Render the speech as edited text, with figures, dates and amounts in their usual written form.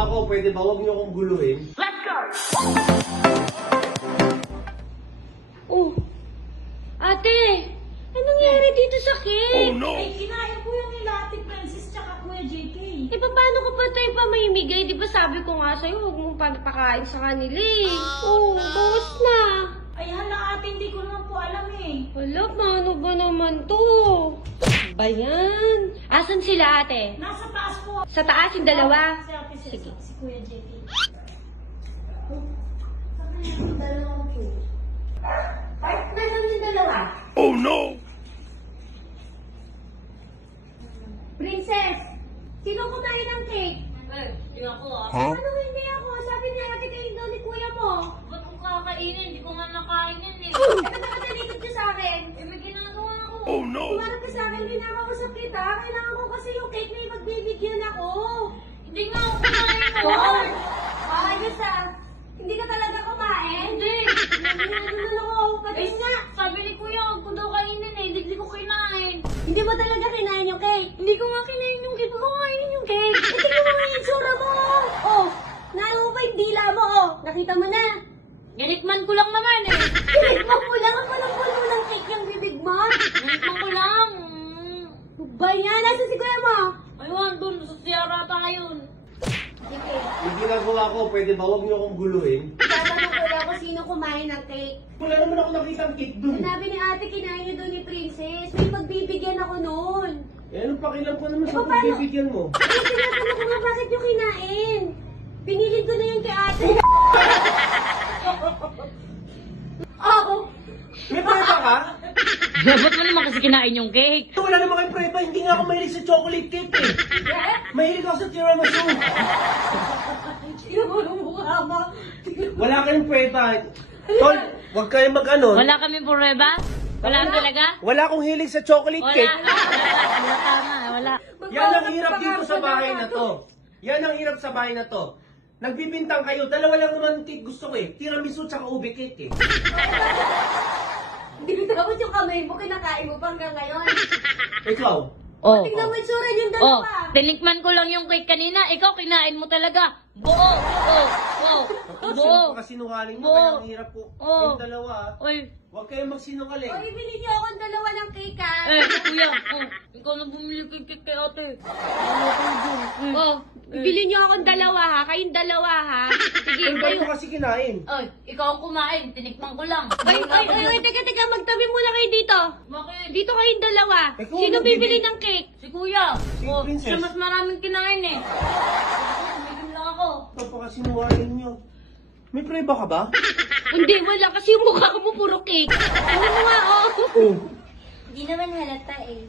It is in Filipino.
ginagawa ko, pwede ba huwag niyo akong guluhin? Let's go! Oh, ate, anong nangyari dito sa cake? Ay, kinain ko yung nila Ate Princess tsaka Kuya JK. Eh, paano ka pa tayo pamimigay? Di ba sabi ko nga sa'yo, huwag mong pagpakain sa kanila eh. Oh, bawas na. Ay, hala ate, hindi ko naman po alam eh. Wala, paano ba naman to? Ba yan? Asan sila ate? Nasa taas po. Sa taas yung dalawa? Si Ate Ceci, Sige. si Kuya JK. Oh, saan na yung dalawang po? Nasaan yung dalawa? Oh no! Princess, sino kumain ng cake? Hindi ako ah. Huh? Ano hindi ako? Sabi ni ate kayo daw ni kuya mo. Ba't ko kakainin? Hindi ko nga nakainin eh. Eh, ba't naman nalikot niyo sa akin? Eh, may ginagawa ako. Oh no! Kumarap ka sa akin, pinakausap kita. Kailangan ko kasi yung cake na magbibigyan ako. Hindi nga ako kumain Oh! noon. Ayos ah. Hindi ka talaga kumain? Hindi. Naman ako. Pati Eh, nga. sabi ni Kuya, huwag ko daw kainin eh. Hindi ko kinain. Hindi mo talaga kinain yung cake? Hindi ko nga kinain yung cake. Huwag ko kainin yung cake. Eh, tingnan mo nga yung itsura mo. Oh, naano pa yung dila mo oh. Nakita mo na. Ginikman ko lang naman eh. Tinikman mo lang ang puno ng cake yung bibig mo. Ginikman ko lang. Ba yan? Nasa si kuya mo? Ayun, dun. Sa siyara tayo. Sige. Yung ginagawa ko, pwede ba huwag niyo akong guluhin? Tatanong ko lang kung sino kumain ng cake. Wala naman ako nakita ang cake dun. Sinabi ni ate, kinain niyo doon ni Princess. May pagbibigyan ako noon. Eh, anong pakialam ko naman Eh, sa paano? pagbibigyan mo? Ay, tinatanong ko nga bakit niyo kinain. Pinilid ko na yung kay ate. Oo. May preba ka? Dapat mo naman kasi kinain yung cake. Wala naman kayong preba, hindi nga ako mahilig sa chocolate cake eh. Mahilig ako sa tiramisu. Tingnan mo yung mukha mo. Wala kayong preba. Tol, huwag kayong mag-ano. Wala kami prueba? Wala talaga? Wala akong hilig sa chocolate Wala. cake. Wala tama. Wala. Yan ang hirap dito sa bahay na to. Yan ang hirap sa bahay na to. Nagbibintang kayo, dalawa lang naman cake gusto ko eh. Tiramisu tsaka ube cake eh. Hindi ko tapos yung kamay mo, kinakain mo pa hanggang ngayon. Ikaw, Oh. Tingnan mo yung tsura yung Oh, dalawa. tinikman ko lang yung cake kanina. Ikaw, kinain mo talaga. Buo. Oh. Oh. Buo. kasi sinungaling mo, Buo. kaya ang hirap po. Oo. Kayong dalawa, Oy. huwag kayong magsinungaling. O, ibili niyo akong dalawa ng cake ha. Kuya. Oh. Ikaw na bumili kay cake kay ate. Oh, ibili niyo akong dalawa ha. Kayong dalawa ha. Sige, Ang kayo. ko kasi kinain. Oy, ikaw ang kumain. Tinikman ko lang. Ay, teka, magtabi muna kayo dito. Bakit? Dito kayong dalawa. Ikaw, Sino ano, bibili bibili? ng cake? Si Kuya. Si Oh, Princess. siya mas maraming kinain eh. Tumigil lang ako. Napakasinungaling niyo. May preba ka ba? Hindi, wala. Kasi yung mukha mo puro cake. Ano mo nga, oh. Oo. Hindi naman halata eh.